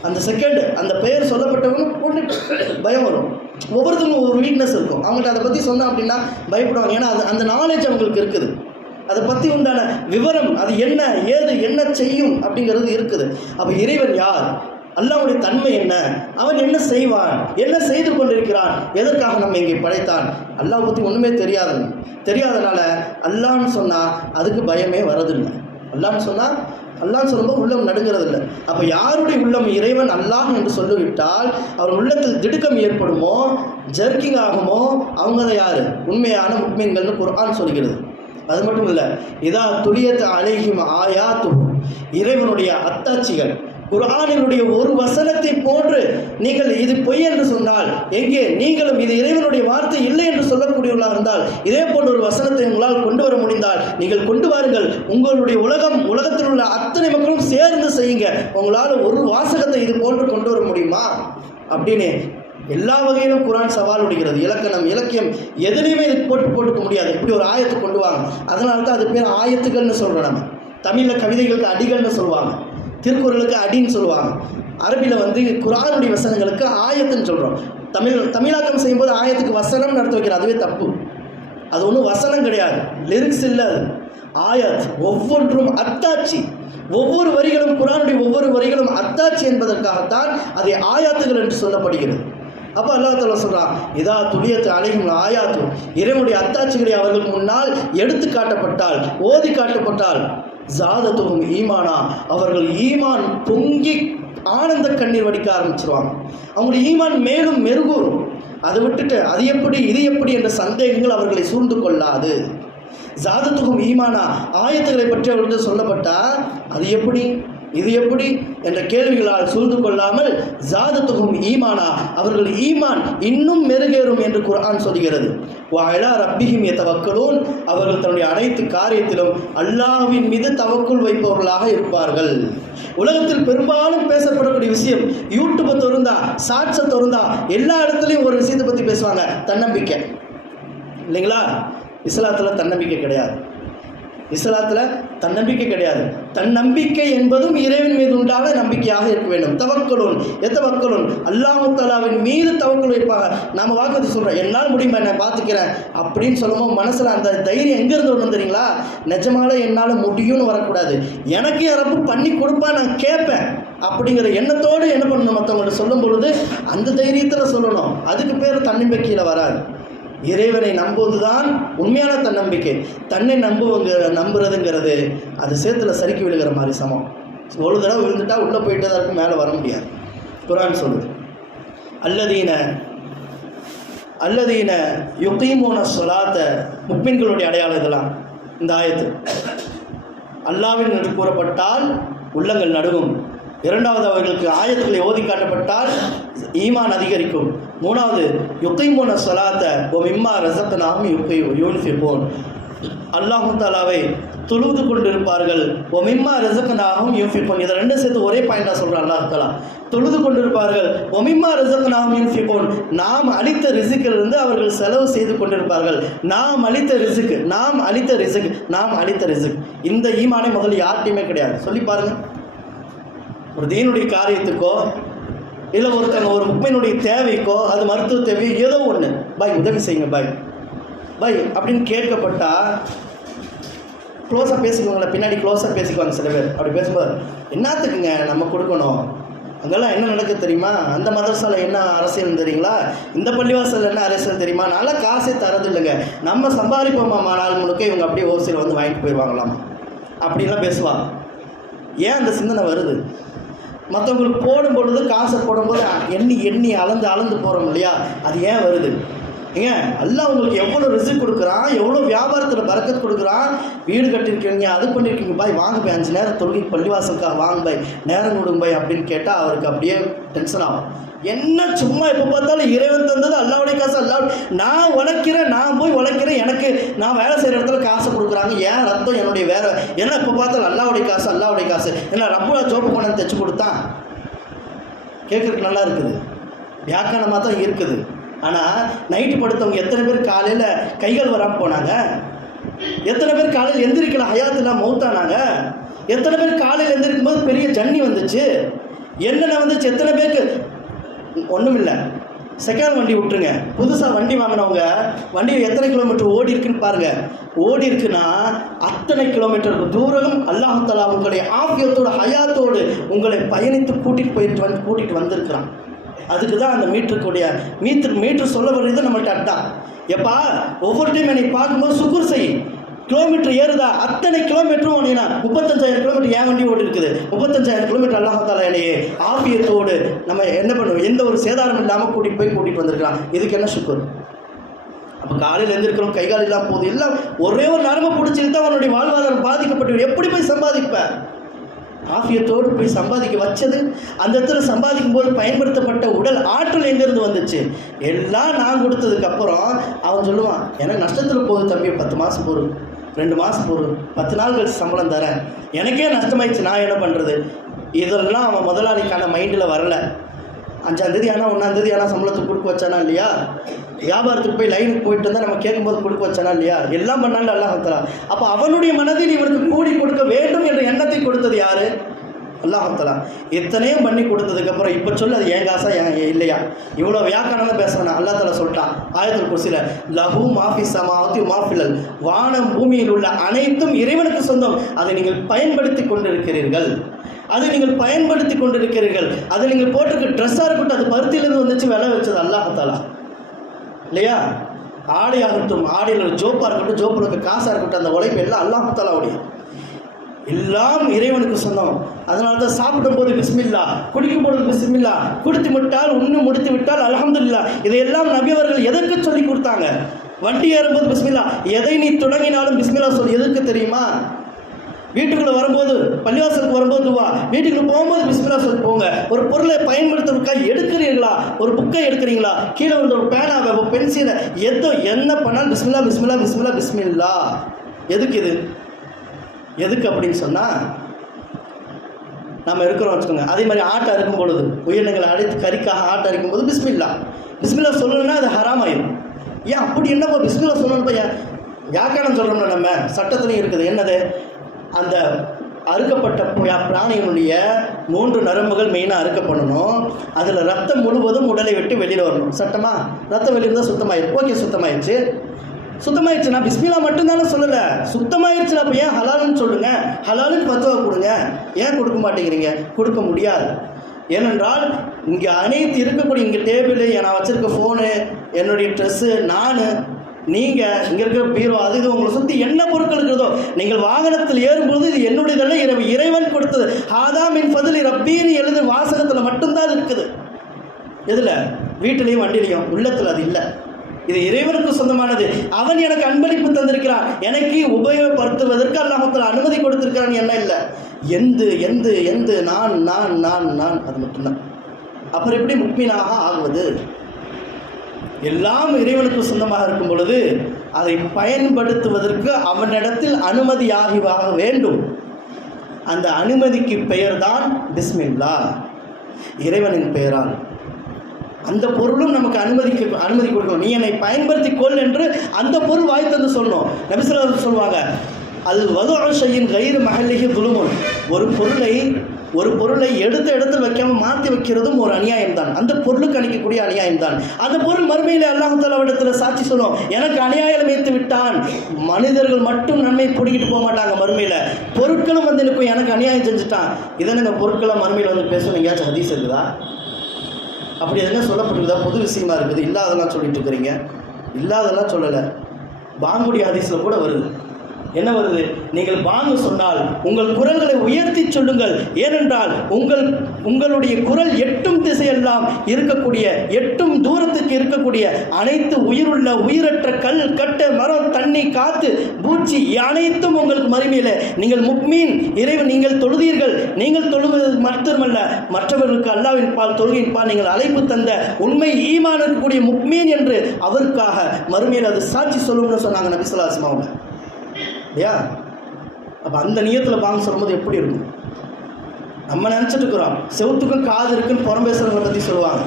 அந்த செகண்ட் அந்த பெயர் சொல்லப்பட்டவங்க ஒன்று பயம் வரும். ஒவ்வொருத்தவங்களும் ஒரு வீக்னஸ் இருக்கும். அவங்கள்ட்ட அதை பற்றி சொன்னோம் அப்படின்னா பயப்படுவாங்க. ஏன்னா அந்த நாலேஜ் அவங்களுக்கு இருக்குது, அதை பற்றி உண்டான விவரம், அது என்ன ஏது என்ன செய்யும் அப்படிங்கிறது இருக்குது. அப்போ இறைவன் யார், அல்லாஹ்வுடைய தன்மை என்ன, அவன் என்ன செய்வான், என்ன செய்து கொண்டிருக்கிறான், எதற்காக நம்ம இங்கே படைத்தான், அல்லாஹ் பற்றி ஒன்றுமே தெரியாதனால அல்லாஹ்னு சொன்னால் அதுக்கு பயமே வரதில்லை. அல்லாஹ்னு சொல்லும்போது உள்ளம் நடுங்கிறதில்லை. அப்போ யாருடைய உள்ளம் இறைவன் அல்லாஹ் என்று சொல்லிவிட்டால் அவர் உள்ளத்தில் திடுக்கம் ஏற்படுமோ, ஜர்க்கிங் ஆகுமோ, அவங்க தான் யார் உண்மையான முக்மீன்கள்னு குர்ஆன் சொல்கிறது. அது மட்டும் இல்லை, இதா துலியத் அலைஹிம் ஆயாத்து, இறைவனுடைய அத்தாட்சிகள் குர்ஆனினுடைய ஒரு வசனத்தை போன்று நீங்கள் இது பொய் என்று சொன்னால், எங்கே நீங்களும் இது இறைவனுடைய வார்த்தை இல்லை என்று சொல்லக்கூடியவர்களாக இருந்தால் இதே போன்ற ஒரு வசனத்தை உங்களால் கொண்டு வர முடிந்தால் நீங்கள் கொண்டு வாருங்கள். உங்களுடைய உலகத்தில் உள்ள அத்தனை மக்களும் சேர்ந்து செய்யுங்க. உங்களால் ஒரு வாசகத்தை இது போன்று கொண்டு வர முடியுமா அப்படின்னு எல்லா வகையிலும் குர்ஆன் சவால் விடுகிறது. இலக்கணம் இலக்கியம் எதுலேயுமே இது போட்டுக்க முடியாது. இப்படி ஒரு ஆயத்தை கொண்டு வாங்க. அதனால தான் அது பேர் ஆயத்துகள்னு சொல்கிறோம். நம்ம தமிழில் கவிதைகளுக்கு அடிகள்னு சொல்லுவாங்க, திருக்குறளுக்கு அடின்னு சொல்லுவாங்க. அரபியில் குர்ஆனுடைய வசனங்களுக்கு ஆயத்துன்னு சொல்கிறோம். தமிழாக்கம் செய்யும்போது ஆயத்துக்கு வசனம் நடத்த வைக்கிற, அதுவே தப்பு. அது ஒன்றும் வசனம் கிடையாது, லிரிக்ஸ் இல்லை, அது ஆயத். ஒவ்வொன்றும் அத்தாட்சி, ஒவ்வொரு வரிகளும் குர்ஆனுடைய ஒவ்வொரு வரிகளும் அத்தாட்சி என்பதற்காகத்தான் அதை ஆயாத்துகள் என்று சொல்லப்படுகிறது. அப்போ அல்லாஹ் தஆலா சொல்கிறான், இதா துலியத் அலைஹிம் ஆயாத்து, இறைவனுடைய அத்தாட்சிகளை அவர்களுக்கு முன்னால் எடுத்து காட்டப்பட்டால், ஓதி காட்டப்பட்டால், ஜாதத்துஹும் ஈமானா, அவர்கள் ஈமான் பொங்கி ஆனந்த கண்ணீர் வடிக்க ஆரம்பிச்சிருவாங்க. அவங்களுடைய ஈமான் மேலும் மெருகூறும். அதை விட்டுட்டு அது எப்படி இது எப்படி என்ற சந்தேகங்கள் அவர்களை சூழ்ந்து கொள்ளாது. ஜாதத்துஹும் ஈமானா, ஆயத்துக்களை பற்றி அவர்களுக்கு சொல்லப்பட்டால் அது எப்படி இது எப்படி என்ற கேள்விகளால் சூழ்ந்து கொள்ளாமல் ஜாதத்துஹும் ஈமானா, அவர்கள் ஈமான் இன்னும் மெருகேறும் என்று குர்ஆன் சொல்கிறது. வஅலா ரப்பிஹிம் யதவக்கலூன், அவர்கள் தன்னுடைய அனைத்து காரியத்திலும் அல்லாஹ்வின் மீது தவக்குல் வைப்பவர்களாக இருப்பார்கள். உலகத்தில் பெரும்பாலும் பேசப்படக்கூடிய விஷயம், யூடியூப்பை திறந்தா, ஷார்ட்ஸை திறந்தா எல்லா இடத்துலையும் ஒரு விஷயத்தை பற்றி பேசுவாங்க, தன்னம்பிக்கை இல்லைங்களா? இஸ்லாத்தில் தன்னம்பிக்கை கிடையாது. இஸ்லாத்தில் தன்னம்பிக்கை கிடையாது. தன்னம்பிக்கை என்பதும் இறைவன் மீது உண்டான நம்பிக்கையாக இருக்க வேண்டும். தவக்கலுன் எத்தவக்கலுன் அல்லாஹு தஆலாவின் மீது தவக்கல் வைப்பாங்க. நம்ம வாக்குறுதி சொல்கிறோம், என்னால் முடியுமா, நான் பார்த்துக்கிறேன் அப்படின்னு சொல்லும்போது மனசில் அந்த தைரியம் எங்கேருந்து வரணும் தெரியுங்களா? நிஜமால என்னால் முடியும்னு வரக்கூடாது, எனக்கு யாரப்பு பண்ணி கொடுப்பா நான் கேட்பேன் அப்படிங்கிற எண்ணத்தோடு என்ன பண்ணணும், மற்றவங்கள்ட்ட சொல்லும் பொழுது அந்த தைரியத்தில் சொல்லணும். அதுக்கு பேர் தன்னம்பிக்கையில் வராது. இறைவனை நம்புவது தான் உண்மையான தன்னம்பிக்கை. தன்னை நம்புறதுங்கிறது அது சேத்துல சறுக்கி விழுகிற மாதிரி சமம். ஒரு தடவை விழுந்துட்டா உள்ளே போயிட்டு தான் இருக்கும், மேலே வர முடியாது. குர்ஆன் சொல்லுது, அல்லதீன யுகீமூன ஸலாத்த, முக்மின்களுடைய அடையாளம் இதெல்லாம். இந்த ஆயத்து அல்லாஹ்வின் நடு கூறப்பட்டால் உள்ளங்கள் நடுங்கும். இரண்டாவது, அவர்களுக்கு ஆயத்துக்களை ஓதி காட்டப்பட்டால் ஈமான் அதிகரிக்கும். மூணாவது, யுகீமூன ஸலாத்த வ மிம்மா ரஸக்னாஹும் யுன்ஃபிகூன், அல்லாஹ் தஆலாவை தொழுது கொண்டிருப்பார்கள். வ மிம்மா ரஸக்னாஹும் யுன்ஃபிகூன், இதை ரெண்டும் சேர்த்து ஒரே பாயிண்டாக சொல்கிறான் அல்லாஹ் தஆலா. தொழுது கொண்டிருப்பார்கள், வ மிம்மா ரஸக்னாஹும் யுன்ஃபிகூன், நாம் அளித்த ரிஸ்கிலிருந்து அவர்கள் செலவு செய்து கொண்டிருப்பார்கள். நாம் அளித்த ரிஸ்க். இந்த ஈமானை முதல்ல யார்கிட்டையுமே கிடையாது. சொல்லி பாருங்கள், ஒரு தீனுடைய காரியத்துக்கோ இல்லை ஒருத்தங்க ஒரு முக்மீனுடைய தேவைக்கோ, அது மருத்துவ தேவையோ ஏதோ ஒன்று, பாய் உதவி செய்யுங்க பாய் அப்படின்னு கேட்கப்பட்டால் க்ளோஸாக பேசிக்குவாங்களே, பின்னாடி க்ளோஸாக பேசிக்குவாங்க சில பேர். அப்படி பேசும்போது என்னத்துக்குங்க நம்ம கொடுக்கணும், அங்கெல்லாம் என்ன நடக்குது தெரியுமா, அந்த மதரசாவில் என்ன அரசியல் தெரியுங்களா, இந்த பள்ளிவாசலில் என்ன அரசியல் தெரியுமா, நல்லா காசே தரது இல்லைங்க, நம்ம சம்பாதிப்போமா நாள் முழுக்க, இவங்க அப்படியே ஹோல்சேல் வந்து வாங்கிட்டு போயிடுவாங்களாமா அப்படின்லாம் பேசுவாங்க. ஏன் அந்த சிந்தனை வருது? மற்றவங்களுக்கு போடும் பொழுது, காசை போடும்போது எண்ணி அளந்து போகிறோம் இல்லையா, அது ஏன் வருது? ஏங்க அல்லாஹ் உங்களுக்கு எவ்வளோ ரிஸ்க் கொடுக்குறான், எவ்வளோ வியாபாரத்தில் பரக்கத் கொடுக்குறான். வீடு கட்டியிருக்கீங்க, அது பண்ணியிருக்கீங்க பாய், வாங்க பாய் 5 நேரம் தொழுகை பள்ளிவாசலுக்காக வாங்க பாய், நேரம் கொடுங்க பாய் அப்படின்னு கேட்டால் அவருக்கு அப்படியே டென்ஷன் ஆகும். என்ன சும்மா எப்போ பார்த்தாலும் இறைவன் தந்தது அல்லாவுடைய காசு, நான் உழைக்கிறேன், நான் போய் உழைக்கிறேன், எனக்கு நான் வேலை செய்கிற இடத்துல காசு கொடுக்குறாங்க, ஏன் ரத்தம் என்னுடைய வேலை, என்ன எப்போ பார்த்தாலும் அல்லாவுடைய காசு, என்ன ரப்புலா சோப்பு கொண்டாந்து தைச்சு கொடுத்தான். கேட்குறதுக்கு நல்லா இருக்குது, வியாக்கணமாக தான் இருக்குது. ஆனால் நைட்டு படுத்தவங்க எத்தனை பேர் காலையில் கைகள் வராமல் போனாங்க, எத்தனை பேர் காலையில் எந்திரிக்கலாம் ஹயாத்துலாம் மௌத்தானாங்க, எத்தனை பேர் காலையில் எந்திரிக்கும் போது பெரிய ஜன்னி வந்துச்சு, என்னென்ன வந்துச்சு, எத்தனை பேருக்கு ஒன்றும் இல்லை. செகண்ட் வண்டி விட்டுருங்க, புதுசாக வண்டி வாங்கினவங்க வண்டியில் எத்தனை கிலோமீட்டர் ஓடி இருக்குன்னு பாருங்கள். ஓடி இருக்குன்னா அத்தனை கிலோமீட்டருக்கு தூரம் அல்லாஹ் தஆலா உங்களுடைய ஆஃபியத்தோட ஹயாத்தோடு உங்களை பயணித்து கூட்டிகிட்டு வந்திருக்கிறான். அதுக்கு தான் அந்த மீட்டர் சொல்ல வர்றது நம்மள்ட்ட அட்டா. எப்பா ஒவ்வொரு டைம் என்னை பார்க்கும்போது சுக்குர் செய், கிலோமீட்டர் ஏறுதா, அத்தனை கிலோமீட்டரும் ஒன்றா 35,000 கிலோமீட்டர் ஏன் வண்டி ஓடி இருக்குது, 35,000 கிலோமீட்டர் அல்லாஹ் தஆலா என்னையே ஆஃபியத்தோடு நம்ம என்ன பண்ணுவோம், எந்த ஒரு சேதாரம் இல்லாமல் கூட்டிகிட்டு வந்திருக்கலாம். இதுக்கு என்ன சுக்குர்? அப்போ காலையில் எழுந்திருக்கிறோம், கைகால் இல்லாமல் போகுது, எல்லாம் ஒரே ஒரு நரம்பு பிடிச்சிருந்தா அவனுடைய வாழ்வாதாரம் பாதிக்கப்பட்டு எப்படி போய் சம்பாதிப்பேன்? ஆஃபியத்தோடு போய் சம்பாதிக்க வச்சது, அந்த இடத்துல சம்பாதிக்கும் போது பயன்படுத்தப்பட்ட உடல் ஆற்றல் எங்கேருந்து வந்துச்சு? எல்லாம் நான் கொடுத்ததுக்கப்புறம் அவன் சொல்லுவான், எனக்கு நஷ்டத்தில் போகுது தம்பி, 10 மாதம் போகும், 2 மாதம் போகும், 10 நாள் கழிச்சு சம்பளம் தரேன், எனக்கே நஷ்டமாயிடுச்சு, நான் என்ன பண்ணுறது? இதெல்லாம் அவன் முதலாளிக்கான மைண்டில் வரலை. 5ஆம் தேதி ஆனால் 1ஆம் தேதி ஆனால் சம்பளத்துக்கு கொடுக்க வச்சானா இல்லையா? வியாபாரத்துக்கு போய் லைனுக்கு போயிட்டு வந்தால் நம்ம கேட்கும்போது கொடுக்க வச்சானா இல்லையா? எல்லாம் பண்ணாலும் அல்லாஹ் தஆலா. அப்போ அவனுடைய மனதில் இவனுக்கு கூடி கொடுக்க வேண்டும் என்ற எண்ணத்தை கொடுத்தது யாரு? அல்லாஹ் தஆலா. இத்தனையும் பண்ணி கொடுத்ததுக்கப்புறம் இப்போ சொல்லு, அது என் காசா இல்லையா? இவ்வளோ வியாக்கணம் பேசுகிறேன். அல்லாஹ் தஆலா சொல்லிட்டான் ஆயத்துல் குர்சில, லஹு மாஃபி ஸமாவாத்தி வ மாஃபில், வானம் பூமியில் உள்ள அனைத்தும் இறைவனுக்கு சொந்தம், அதை நீங்கள் பயன்படுத்தி கொண்டிருக்கிறீர்கள். அதை நீங்கள் போட்டிருக்க ட்ரெஸ்ஸாக இருக்கட்டும், அது பருத்தியிலேருந்து வந்துச்சு, விலை வச்சது அல்லாஹ் தஆலா இல்லையா? ஆடையாகட்டும், ஆடையில் ஜோப்பாக இருக்கட்டும், ஜோப்பில் இருக்க காசாக இருக்கட்டும், அந்த உழைப்பு எல்லாம் அல்லாஹ் தஆலாவுடைய, எல்லாம் இறைவனுக்கு சொந்தம். அதனால தான் சாப்பிடும்போது பிஸ்மில்லா, குடிக்கும்போது பிஸ்மில்லா, குடித்து விட்டால் அல்ஹம்துலில்லாஹ். இதையெல்லாம் நபி அவர்கள் எதற்கு சொல்லி கொடுத்தாங்க? வண்டி ஏறும்போது பிஸ்மில்லா, எதை நீ தொடங்கினாலும் பிஸ்மில்லா சொல். எதற்கு தெரியுமா? வீட்டுக்குள்ளே வரும்போது, பள்ளிவாசலுக்கு வரும்போது துவா, வீட்டுக்குள்ளே போகும்போது பிஸ்மில்லா சொல்லி போங்க. ஒரு பொருளை பயன்படுத்துறதுக்காக எடுக்கிறீங்களா, ஒரு புக்கை எடுக்கிறீங்களா, கீழே வந்து ஒரு பேனாவை, ஒரு பென்சிலை, என்ன பண்ணாலும் பிஸ்மில்லா. எதுக்கு அப்படின்னு சொன்னால், நம்ம இருக்கிறோம் வச்சுக்கோங்க. அதே மாதிரி ஆட்டை அறுக்கும் பொழுது, உயிரினங்களை அழைத்து கறிக்காக ஆட்டை அறுக்கும் போது பிஸ்மில்லா சொல்லணும்னா அது ஹராமாயிடும். ஏன் அப்படி என்னப்பா பிஸ்மில்லா சொல்லணும் பையன்? வியாக்கியானம் சொல்கிறோம்ல, நம்ம சட்டத்துலையும் இருக்குது. என்னது? அந்த அறுக்கப்பட்ட பிராணியினுடைய 3 நரம்புகள் மெயினாக அறுக்கப்படணும். அதில் ரத்தம் முழுவதும் உடலை விட்டு வெளியில் வரணும். சட்டமா? ரத்தம் வெளியில் இருந்தால் சுத்தமாயிடும். ஓகே, சுத்தமாயிடுச்சு. சுத்தமாயிடுச்சுன்னா பிஸ்மில்லா மட்டும்தானே சொல்லலை, சுத்தமாயிடுச்சுன்னா அப்போ ஏன் ஹலாலுன்னு சொல்லுங்கள், ஹலாலுக்கு பத்துவா கொடுங்க. ஏன் கொடுக்க மாட்டேங்கிறீங்க? கொடுக்க முடியாது. ஏனென்றால் இங்கே அனைத்து இருக்கக்கூடிய இங்கே டேபிள், நான் வச்சுருக்க ஃபோனு, என்னுடைய ட்ரெஸ்ஸு, நான், நீங்கள் இங்கே இருக்கிற பீரோ, அது இது உங்களை சுற்றி என்ன பொருட்கள் இருக்கிறதோ, நீங்கள் வாகனத்தில் ஏறும்போது இது என்னுடையதெல்லாம் இறைவன் கொடுத்தது. ஹாதாமின் ஃபதுலி ரப்பீன்னு எழுது வாசகத்தில் மட்டும்தான் இருக்குது. எதில்? வீட்டிலையும் வண்டிலையும். உள்ளத்தில் அது இல்லை. இது இறைவனுக்கு சொந்தமானது. அவன் எனக்கு அன்பளிப்பு தந்திருக்கிறான், எனக்கு உபயோகப்படுத்துவதற்கு அல்லாஹ் அனுமதி கொடுத்திருக்கிறான். என்ன இல்லை, எந்து நான் நான் நான் நான், அது மட்டும்தான். அப்புறம் எப்படி முக்மீனாக ஆகுவது? எல்லாம் இறைவனுக்கு சொந்தமாக இருக்கும் பொழுது அதை பயன்படுத்துவதற்கு அவனிடத்தில் அனுமதியாகிவாக வேண்டும். அந்த அனுமதிக்கு பெயர்தான் பிஸ்மில்லா, இறைவனின் பெயரால். அந்த பொருளும் நமக்கு அனுமதி கொடுக்கணும். நீ என்னை பயன்படுத்தி கொள் என்று அந்த பொருள் வாய் தந்து சொல்லணும். நபி ஸல்லல்லாஹு அலைஹி வஸல்லம் சொல்லுவாங்க, அது வதுஉ ஷைஇன் கைரு மஹல்லிஹி துலுமுன். ஒரு பொருளை எடுத்த இடத்தில் வைக்காமல் மாற்றி வைக்கிறதும் ஒரு அநியாயம் தான். அந்த பொருளுக்கு அளிக்கக்கூடிய அநியாயம் தான். அந்த பொருள் மறுமையில் அல்லாஹ் தஆலாவிடத்தில் சாட்சி சொல்லும், எனக்கு அநியாயம் இழைத்து விட்டான். மனிதர்கள் மட்டும் நன்மை பிடிக்கிட்டு போக மாட்டாங்க மறுமையில், பொருட்களும் வந்து எனக்கு அநியாயம் செஞ்சுட்டான். இதை நாங்கள் பொருட்களை மறுமையில் வந்து பேசணும். எங்கேயாச்சும் ஹதீஸ் இருக்குதா? அப்படி எதுனா சொல்லப்பட்டிருக்குதா? பொது விஷயமா இருக்குது. இல்லாதெல்லாம் சொல்லிட்டு இருக்கிறீங்க. இல்லாதெல்லாம் சொல்லலை. பாங்குடைய ஹதீஸில் கூட வருது. என்ன வருது? நீங்கள் பாங்கு சொன்னால் உங்கள் குரல்களை உயர்த்தி சொல்லுங்கள். ஏனென்றால் உங்களுடைய குரல் எட்டும் திசையெல்லாம் இருக்கக்கூடிய, எட்டும் தூரத்துக்கு இருக்கக்கூடிய அனைத்து உயிருள்ள உயிரற்ற கல், கட்ட, மரம், தண்ணி, காத்து, பூச்சி அனைத்தும் உங்களுக்கு மறுமையில் நீங்கள் முக்மீன், இறைவன், நீங்கள் தொழுதீர்கள். நீங்கள் தொழுவது மட்டுமல்ல, மற்றவர்களுக்கு அல்லாஹ்வின் பால், தொழுகையின் பால் நீங்கள் அழைப்பு தந்த உண்மை ஈமான் இருக்கக்கூடிய முக்மீன் என்று அவருக்காக மறுமையில் அது சாட்சி சொல்லும்னு சொன்னாங்க நபி ஸல்லல்லாஹு அலைஹி வஸல்லம். இல்லையா? அப்போ அந்த நியத்தில் பாங்க சொல்லும்போது எப்படி இருக்கும்? நம்ம நினச்சிட்டு இருக்கிறோம் செவுத்துக்கும் காது இருக்குன்னு புறம் பேசுகிறவங்க பற்றி சொல்லுவாங்க.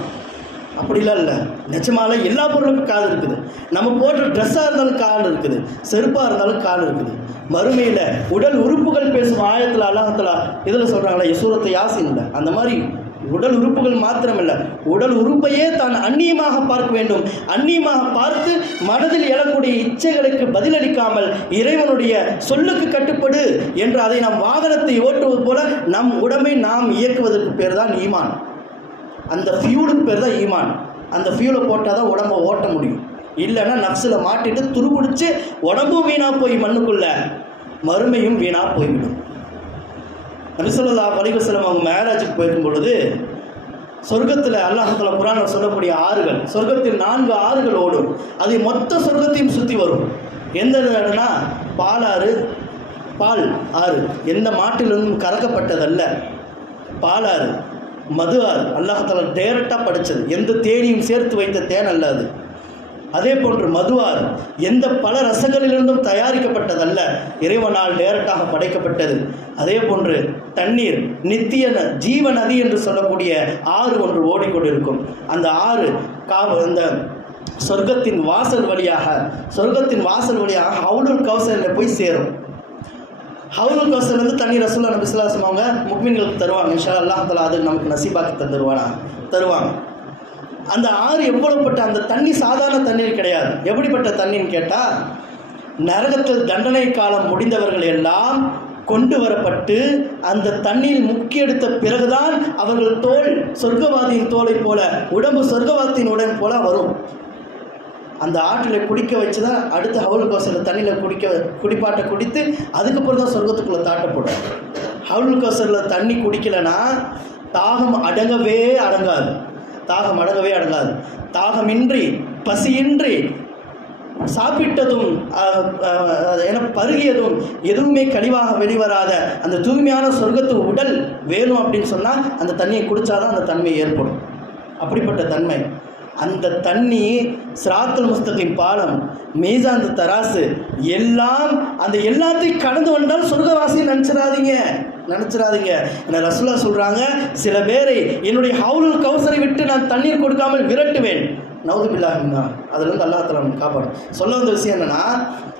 அப்படிலாம் இல்லை. நிஜமால எல்லா பொருளுக்கும் காது இருக்குது. நம்ம போடுற ட்ரெஸ்ஸாக இருந்தாலும் காது இருக்குது, செருப்பாக இருந்தாலும் காது இருக்குது. மறுமையில் உடல் உறுப்புகள் பேசும் ஆயத்தில் அல்லாஹ் தஆலா இதில் சொல்கிறாங்களே, சூரத்து யாசீன்ல, அந்த மாதிரி உடல் உறுப்புகள் மாத்திரமல்ல, உடல் உறுப்பையே தான் அந்நியமாக பார்க்க வேண்டும். அந்நியமாக பார்த்து மனதில் எழக்கூடிய இச்சைகளுக்கு பதிலளிக்காமல் இறைவனுடைய சொல்லுக்கு கட்டுப்படு என்று அதை நாம் வாகனத்தை ஓட்டுவது போல நம் உடம்பை நாம் இயக்குவதற்கு பேர் தான் ஈமான். அந்த ஃபியூலுக்கு பேர் தான் ஈமான். அந்த ஃபியூலை போட்டால் தான் உடம்பை ஓட்ட முடியும். இல்லைன்னா நஃப்ஸில் மாட்டிட்டு துருபிடிச்சு உடம்பும் வீணாக போய் மண்ணுக்குள்ள, மறுமையும் வீணாக போய்விடும். நபி ஸல்லல்லாஹு அலைஹி வஸல்லம் அவங்க மேராஜுக்கு போயிருக்கும் பொழுது சொர்க்கத்தில் அல்லாஹ் தஆலா குர்ஆனில் சொல்லக்கூடிய ஆறுகள், சொர்க்கத்தில் 4 ஆறுகள் ஓடும். அது மொத்த சொர்க்கத்தையும் சுற்றி வரும். எந்த இடம்னா பாலாறு, பால் ஆறு, எந்த மாட்டிலிருந்தும் கறக்கப்பட்டதல்ல. பாலாறு, மது ஆறு, அல்லாஹ் தஆலா டைரக்டாக படைச்சது, எந்த தேனியும் சேர்த்து வைத்த தேன் அல்ல அது. அதே போன்று மதுவார் எந்த பல ரசங்களிலிருந்தும் தயாரிக்கப்பட்டதல்ல, இறைவனால் டைரக்டாக படைக்கப்பட்டது. அதே போன்று தண்ணீர், நித்திய ஜீவ நதி என்று சொல்லக்கூடிய ஆறு ஒன்று ஓடிக்கொண்டிருக்கும். அந்த ஆறு அந்த சொர்க்கத்தின் வாசல் வழியாக ஹவுலுல் கௌசரில் போய் சேரும். ஹவுலுல் கௌசர்லேருந்து தண்ணீர் ரசூலுல்லாஹி நபி ஸல்லல்லாஹு அலைஹி வஸல்லம் அவங்க முக்மீன்களுக்கு தருவாங்க. இன்ஷா அல்லாஹ் தஆலா அது நமக்கு நசீபாக்கி தருவாங்க. அந்த ஆறு எவ்வளவுப்பட்ட அந்த தண்ணி சாதாரண தண்ணீர் கிடையாது. எப்படிப்பட்ட தண்ணின்னு கேட்டால், நரகத்தில் தண்டனை காலம் முடிந்தவர்கள் எல்லாம் கொண்டு வரப்பட்டு அந்த தண்ணீர் முக்கி எடுத்த பிறகுதான் அவர்கள் தோல் சொர்க்கவாதியின் தோலை போல, உடம்பு சொர்க்கவாதியின் உடம்பு போல வரும். அந்த ஆற்றில் குடிக்க வச்சு தான் அடுத்த ஹவுலுல் கௌசரில் தண்ணியில் குடிப்பாட்டை குடித்து அதுக்கப்புறம் தான் சொர்க்கத்துக்குள்ளே தாட்டப்படும். ஹவுலுல் கௌசரில் தண்ணி குடிக்கலைன்னா தாகம் அடங்கவே அடங்காது. தாகமின்றி, பசியின்றி, சாப்பிட்டதும் பருகியதும் எதுவுமே கழிவாக வெளிவராத அந்த தூய்மையான சொர்க்கத்து உடல் வேணும் அப்படின்னு சொன்னால் அந்த தண்ணியை குடித்தாதான் அந்த தன்மை ஏற்படும். அப்படிப்பட்ட தன்மை. அந்த தண்ணி சிராத்துல் முஸ்தகீம் பாலம், மீசான் தராசு எல்லாம், அந்த எல்லாத்தையும் கடந்து வந்தால் சொர்க்கவாசியை நினச்சிடாதீங்க. என்ன ரசூலுல்லாஹ் சொல்கிறாங்க, சில பேரை என்னுடைய ஹவுலுல் கௌசரை விட்டு நான் தண்ணீர் கொடுக்காமல் விரட்டுவேன். நவுது பில்லாஹின்னா அதுலேருந்து அல்லாஹ் தஆலா நம்ம காப்பாடும். சொல்ல வந்த விஷயம் என்னென்னா,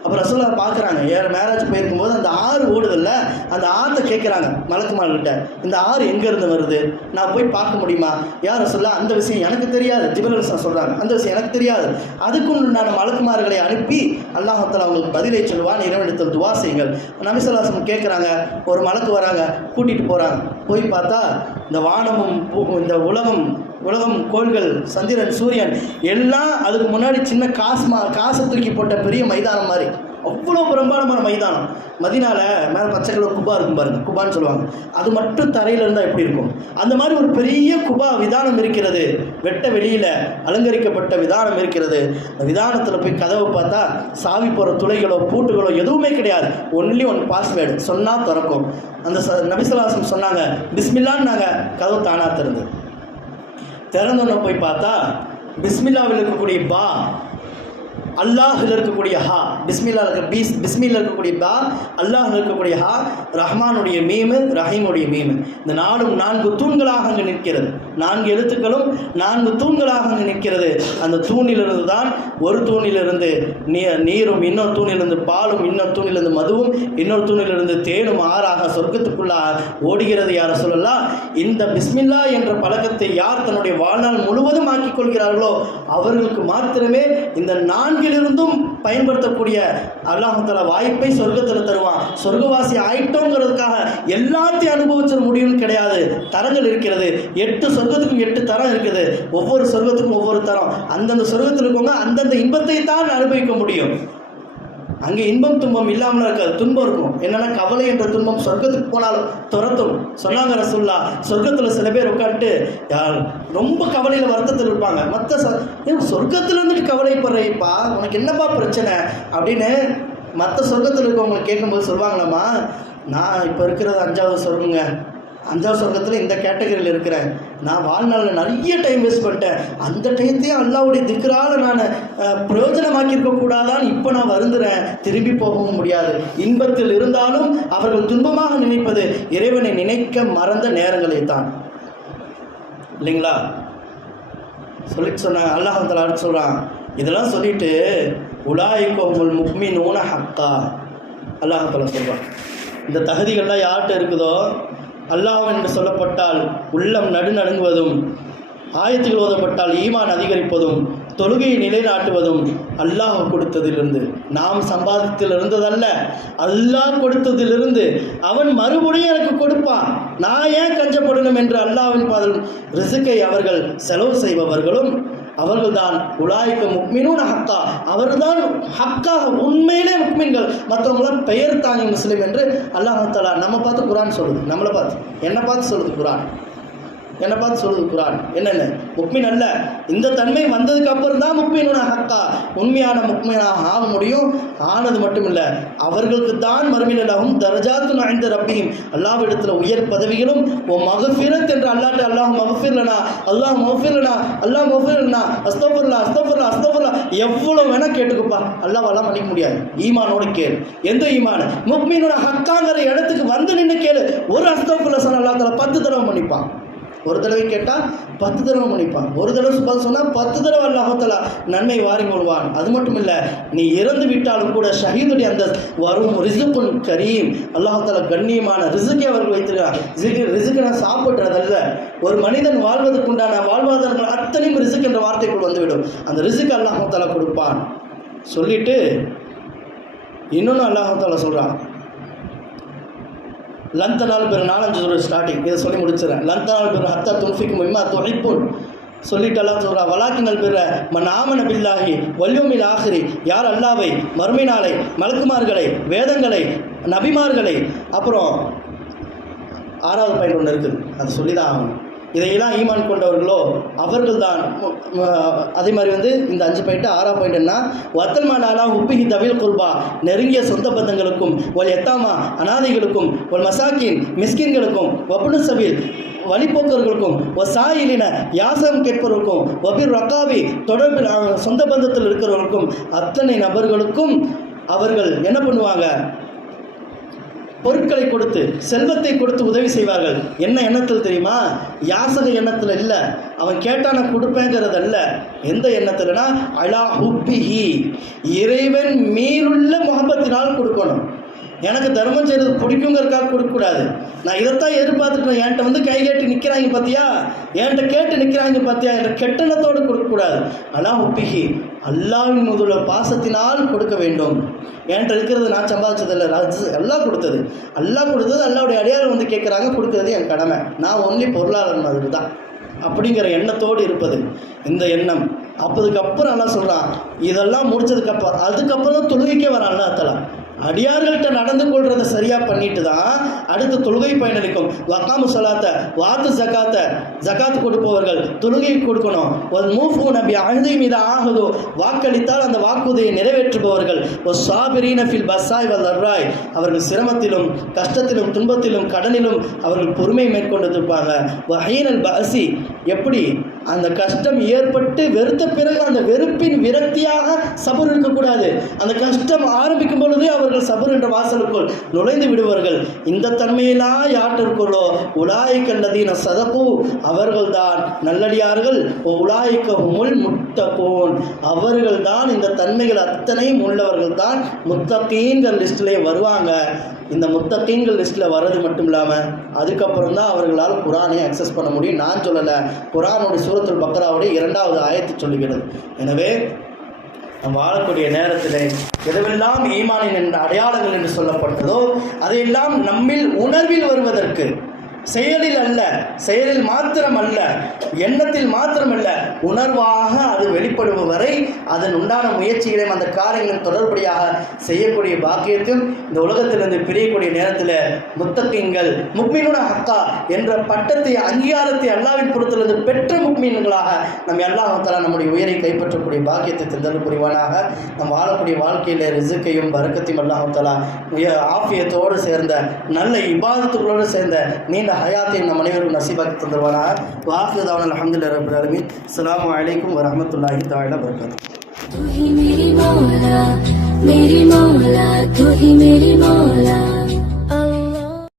அப்புறம் ரசூலுல்லாஹ் பார்க்குறாங்க, மேராஜ் போயிருக்கும்போது அந்த ஆறு ஓடுதில்ல, அந்த ஆற்றை கேட்குறாங்க மலக்குமார்கிட்ட, இந்த ஆறு எங்கேருந்து வருது, நான் போய் பார்க்க முடியுமா? யார் ரசூலுல்லாஹ், அந்த விஷயம் எனக்கு தெரியாது. ஜிப்ரீல் அலைஹிஸ்ஸலாம் சொல்கிறாங்க, அந்த விஷயம் எனக்கு தெரியாது. அதுக்கும் நான் மலக்குமார்களை அனுப்பி அல்லாஹ் தஆலா அவங்களுக்கு பதிலை சொல்லுவான், இறைவனிடத்தில் துவா செய்யுங்கள். நபி ஸல்லல்லாஹு அலைஹி வஸல்லம் கேட்குறாங்க, ஒரு மலக்கு வராங்க, கூட்டிகிட்டு போகிறாங்க. போய் பார்த்தா இந்த வானமும் இந்த உலகம் கோள்கள், சந்திரன், சூரியன் எல்லாம் அதுக்கு முன்னாடி சின்ன காசை தூக்கி போட்ட பெரிய மைதானம் மாதிரி, அவ்வளோ பிரம்மாண்டமான மைதானம். மதீனால மேலே பச்சை கலர் குபா இருக்கும் பாருங்க, குபான்னு சொல்லுவாங்க. அது மட்டும் தரையில் இருந்தால் எப்படி இருக்கும், அந்த மாதிரி ஒரு பெரிய குபா விதானம் இருக்கிறது. வெட்ட வெளியில் அலங்கரிக்கப்பட்ட விதானம் இருக்கிறது. அந்த விதானத்தில் போய் கதவை பார்த்தா சாவி போகிற துளைகளோ பூட்டுகளோ எதுவுமே கிடையாது. ஒன்லி ஒன் பாஸ்வேர்டு சொன்னால் திறக்கும். அந்த நபி ஸல்லல்லாஹு அலைஹி வஸல்லம் சொன்னாங்க, பிஸ்மில்லான்னு நாங்கள் கதவு தானாக திறந்தோன்னு போய் பார்த்தா பிஸ்மில்லாவில் இருக்கக்கூடிய பா, அல்லாஹில் இருக்கக்கூடிய ஹா, பிஸ்மில்லா இருக்கக்கூடிய பா, அல்லாஹில் இருக்கக்கூடிய ஹா, ரஹ்மானுடைய மீமு, ரஹீமுடைய மீமு, இந்த நாலும் 4 தூண்களாக அங்கு நிற்கிறது. 4 எழுத்துக்களும் 4 தூண்களாக அங்கு நிற்கிறது. அந்த தூணிலிருந்து தான் ஒரு தூணிலிருந்து நீரும், இன்னொரு தூணிலிருந்து பாலும், இன்னொரு தூணிலிருந்து மதுவும், இன்னொரு தூணிலிருந்து தேனும் ஆறாக சொர்க்கத்துக்குள்ளாக ஓடுகிறது. யார் சொல்லலாம், இந்த பிஸ்மில்லா என்ற பழக்கத்தை யார் தன்னுடைய வாழ்நாள் முழுவதும் ஆக்கிக் கொள்கிறார்களோ அவர்களுக்கு மாத்திரமே இந்த 4லிருந்தும் பயன்படுத்தக்கூடிய அல்லாஹ் தஆலா வாய்ப்பை சொர்க்கத்தில் தருவான். சொர்க்கவாசி ஆயிட்டோங்கிறதுக்காக எல்லாத்தையும் அனுபவிச்சிட முடியும்னு கிடையாது. தரங்கள் இருக்கிறது. 8 சொர்க்கத்துக்கும் 8 தரம் இருக்குது. ஒவ்வொரு சொர்க்கத்துக்கும் ஒவ்வொரு தரம். அந்தந்த சொர்க்கத்தில் இருக்கவங்க அந்தந்த இன்பத்தை தான் அனுபவிக்க முடியும். அங்கே இன்பம் துன்பம் இல்லாமல் இருக்காது, துன்பம் இருக்கும். என்னன்னா கவலை என்ற துன்பம் சொர்க்கத்துக்கு போனாலும் துரத்தும். சொன்னாங்க ரசூலுல்லாஹ், சொர்க்கத்தில் சில பேர் உட்காந்துட்டு ரொம்ப கவலையில் வருத்தத்தில் இருப்பாங்க. சொர்க்கத்தில் இருந்துட்டு கவலைப்படுறேப்பா, உனக்கு என்னப்பா பிரச்சனை அப்படின்னு மற்ற சொர்க்கத்தில் இருக்கவங்களுக்கு கேட்கும்போது சொல்லுவாங்களாம்மா, நான் இப்போ இருக்கிறது 5வது சொர்க்கங்க, 5வது சொர்க்கத்தில் இந்த கேட்டகரியில் இருக்கிறேன். நான் வாழ்நாளில் நிறைய டைம் வேஸ்ட் பண்ணிட்டேன். அந்த டைத்தையும் அல்லாஹ்வுடைய திக்ரால நான் பிரயோஜனமாக்கி இருக்கக்கூடாதான்னு இப்போ நான் வருந்துறேன். திரும்பி போகவும் முடியாது. இன்பத்தில் இருந்தாலும் அவர்கள் துன்பமாக நினைப்பது இறைவனை நினைக்க மறந்த நேரங்களை தான், இல்லைங்களா? சொல்லிட்டு சொன்னாங்க. அல்லாஹ் தஆலா அடுத்து சொல்கிறான், இதெல்லாம் சொல்லிட்டு உலாயிகஹுல் முஃமினூன ஹக்கா, அல்லாஹ் தஆலா சொல்கிறான், இந்த தகுதிகள்லாம் யார்கிட்ட இருக்குதோ, அல்லாஹ் என்று சொல்லப்பட்டால் உள்ளம் நடுநடுங்குவதும், ஆயத்துகள் ஓதப்பட்டால் ஈமான் அதிகரிப்பதும், தொழுகையை நிலைநாட்டுவதும் அல்லாஹ் கொடுத்ததிலிருந்து, நாம் சம்பாதித்தில் இருந்ததல்ல, அல்லாஹ் கொடுத்ததிலிருந்து அவன் மறுபடியும் எனக்கு கொடுப்பான். நான் ஏன் கஞ்சப்படணும் என்று அல்லாஹ்வின் பாதல் ரிசுக்கை அவர்கள் செலவு செய்பவர்களும் அவர்கள்தான் உலாயிக்க முக்மினூன ஹக்கா, அவர்தான் ஹக்காக உண்மையிலே முக்மீன்கள். மற்றவங்களாம் பெயர் தாங்கி முஸ்லீம் என்று அல்லாஹ் தஆலா நம்ம பார்த்து குர்ஆன் சொல்லுது. நம்மளை பார்த்து, என்னை பார்த்து சொல்லுது குர்ஆன், என்னை பார்த்து சொல்லுது குர்ஆன். என்னென்ன முக்மீன் அல்ல, இந்த தன்மை வந்ததுக்கு அப்புறம் தான் முக்மீனூன ஹக்கா, உண்மையான முக்மீனாக ஆக முடியும். ஆனது மட்டும் இல்லை, அவர்களுக்கு தான் மறுமையிலும் தரஜாத்துன் இன்த ரப்பிஹிம், அல்லாஹ்விடத்தில் உயர் பதவிகளும், ஓ மக்ஃபிரத் என்று அல்லாஹ்ட்ட அல்லாஹ் மக்ஃபிர்லனா, அல்லாஹ் மக்ஃபிர்லனா, அல்லாஹ் மக்ஃபிர்லனா, அஸ்தக்ஃபிருல்லாஹ் அஸ்தக்ஃபிருல்லாஹ் அஸ்தக்ஃபிருல்லாஹ், எவ்வளோ வேணால் கேட்டுக்குப்பா, அல்லாஹ்வால மன்னிக்க முடியாது. ஈமானோடு கேளு. எந்த ஈமான்? முக்மீனோட ஹக்காங்கிற இடத்துக்கு வந்து நின்று கேளு. ஒரு அஸ்தக்ஃபிருல்லாஹ் சொன்ன அல்லாஹ் தஆலா 10 தடவை மன்னிப்பான். ஒரு தடவை கேட்டால் 10 தடவை மன்னிப்பான். ஒரு தடவை சுபான் சொன்னால் 10 தடவை அல்லாஹ் தஆலா நன்மை வாரி கொள்வான். அது மட்டும் இல்லை, நீ இறந்து விட்டாலும் கூட ஷஹீதுடைய அந்த வரும் ரிசுக்குன் கரீம், அல்லாஹ் தஆலா கண்ணியமான ரிசுக்கை அவர்கள் வைத்திருக்கிறார். ரிசுக்கை சாப்பிட்றதல்ல, ஒரு மனிதன் வாழ்வதற்குண்டான வாழ்வாதாரங்கள் அத்தனையும் ரிசுக் என்ற வார்த்தைக்குள் வந்துவிடும். அந்த ரிசுக்கு அல்லாஹ் தஆலா கொடுப்பான். சொல்லிட்டு இன்னொன்று அல்லாஹ் தஆலா சொல்கிறான், லந்தனால் பிற 4-5 ஸ்டார்டிங் இதை சொல்லி முடிச்சிடறேன். லந்தனால் பிற ஹத்தா துன்ஃபிக்கும் மிம்மா துஹிப்புன் சொல்லிட்டு எல்லாம் சொல்கிறா, வலாக்கினல் பிற மனாமன பில்லாஹி வல்யோமில் ஆஹிரி, யார் அல்லாவை, மறுமை நாளை, மலக்குமார்களை, வேதங்களை, நபிமார்களை, அப்புறம் 6வது பாயிண்ட் ஒன்று இருக்குது, அதை சொல்லி தான் ஆகணும். இதையெல்லாம் ஈமான் கொண்டவர்களோ அவர்கள் தான். அதே மாதிரி இந்த 5 பாயிண்ட். 6வது பாயிண்ட் என்ன, வத்தல் மாலாலா உப்பிஹி தவில் குர்பா, நெருங்கிய சொந்த பந்தங்களுக்கும், ஒல் எத்தாமா அனாதைகளுக்கும், ஒல் மசாக்கின் மிஸ்கின்களுக்கும், வப்னு சபீல் வழிபோக்கர்களுக்கும், ஒ சாயிலின யாசம் கேட்பவர்களுக்கும், ஒபிர் ரக்காவி தொடர்பில் சொந்த பந்தத்தில் இருக்கிறவர்களுக்கும், அத்தனை நபர்களுக்கும் அவர்கள் என்ன பண்ணுவாங்க, பொருட்களை கொடுத்து செல்வத்தை கொடுத்து உதவி செய்வார்கள். என்ன எண்ணத்தில் தெரியுமா? யாசக எண்ணத்தில் இல்லை, அவன் கேட்டா நான் கொடுப்பேங்கிறது அல்ல. எந்த எண்ணத்தில்னா அலா ஹுப்பிஹி, இறைவன் மீறுள்ள முகப்பத்தினால் கொடுக்கணும். எனக்கு தர்மம் செய்கிறது பிடிக்குங்கிறதுக்காக கொடுக்கக்கூடாது. நான் இதைத்தான் எதிர்பார்த்துட்டேன், என்கிட்ட வந்து கை கேட்டு நிற்கிறாங்க பார்த்தியா, என்கிட்ட கேட்டு நிற்கிறாங்க பார்த்தியா என்ற கெட்டணத்தோடு கொடுக்கக்கூடாது. அலா ஹுப்பிஹி, அல்லாஹ்வின் மீதுள்ள பாசத்தினால் கொடுக்க வேண்டும். என்கிட்ட இருக்கிறது நான் சம்பாதிச்சதில்லை, எல்லாம் கொடுத்தது, அல்லாஹ் கொடுத்தது. அல்லாஹ்வுடைய அடியார்கள் வந்து கேட்குறாங்க, கொடுக்கறது என் கடமை, நான் ஒன்லி பொருளாளர் மாதிரி தான் அப்படிங்கிற எண்ணத்தோடு இருப்பது இந்த எண்ணம். அப்போதுக்கப்புறம் எல்லாம் சொல்கிறான், இதெல்லாம் முடிச்சதுக்கப்புறம் அதுக்கப்புறம் தான் தொழுகைக்கே வரான் அல்லாஹ் தஆலா. அடியார்கள்ட்ட நடந்து கொள்றதை சரியாக பண்ணிட்டு தான் அடுத்த தொழுகை பயனளிக்கும். வக்காமு சலாத்தை, வாத்து ஜக்காத்தை, ஜக்காத்து கொடுப்பவர்கள் தொழுகை கொடுக்கணும். ஒரு மூஃபு நபி அழுதை மீது ஆகுதோ, வாக்களித்தால் அந்த வாக்குறுதியை நிறைவேற்றுபவர்கள். ஒரு சாபிரீன ஃபில் பஸ்ஸாய் வல் அர்ராய், அவர்கள் சிரமத்திலும் கஷ்டத்திலும் துன்பத்திலும் கடனிலும் அவர்கள் பொறுமை மேற்கொண்டிருப்பாங்க. வஹீனல் பஅசி, எப்படி அந்த கஷ்டம் ஏற்பட்டு வெறுத்த பிறகு அந்த வெறுப்பின் விரக்தியாக சபர் இருக்கக்கூடாது. அந்த கஷ்டம் ஆரம்பிக்கும் பொழுதே அவர்கள் சபர் என்ற வாசலுக்குள் நுழைந்து விடுவார்கள். இந்த தன்மையெல்லாம் யார்கிட்ட இருக்கிறோ உலாய்க்கல்லதீன சதகு, அவர்கள்தான் நல்லடியார்கள். உலாய்க்கஹுமுல் முத்தகூன், அவர்கள்தான் இந்த தன்மைகள் அத்தனையும் உள்ளவர்கள் தான் முத்தகீன்கள் லிஸ்ட்லேயே வருவாங்க. இந்த முத்தகீன்கள் லிஸ்ட்டில் வர்றது மட்டும் இல்லாமல் அதுக்கப்புறம் தான் அவர்களால் குரானை அக்சஸ் பண்ண முடியும். நான் சொல்லலை, குரானுடைய சூரத்துல் பக்ராவுடைய 2வது ஆயத்து சொல்லுகிறது. எனவே நம் வாழக்கூடிய நேரத்தில் எதுவெல்லாம் ஈமானின் என்ற அடையாளங்கள் என்று சொல்லப்பட்டதோ அதையெல்லாம் நம்மில் உணர்வில் வருவதற்கு, செயலில் அல்ல, செயலில் மாத்திரம் அல்ல, எண்ணத்தில் மாத்திரம் அல்ல, உணர்வாக அது வெளிப்படுவ வரை அதன் உண்டான முயற்சிகளையும் அந்த காரியங்களும் தொடர்படியாக செய்யக்கூடிய பாக்கியத்தையும் இந்த உலகத்திலிருந்து பிரியக்கூடிய நேரத்தில் முத்தகீன்கள் முக்மீனுன ஹக்கா என்ற பட்டத்தை, அங்கீகாரத்தை அல்லாஹ்வின் புறத்திலிருந்து பெற்ற முக்மீன்களாக நம்ம அல்லாஹ் தஆலா நம்முடைய உயிரை கைப்பற்றக்கூடிய பாக்கியத்தை தந்தல் புரிவானாக. நம் வாழக்கூடிய வாழ்க்கையில் ரிசுக்கையும் பரக்கத்தையும் அல்லாஹ் தஆலா ஆஃபியத்தோடு சேர்ந்த நல்ல இபாதத்துகளோடு சேர்ந்த நீண்ட ஹயாத்தையும் நம் அனைவரும் நசீபாக்கி தந்துருவானாக. வாஹிரு தஅவானா அல்ஹம்துலில்லாஹி ரப்பில் ஆலமீன். அஸ்ஸலாமு அலைக்கும் வரஹ்மத்துல்லாஹி தஆலா வபரகாத்துஹு.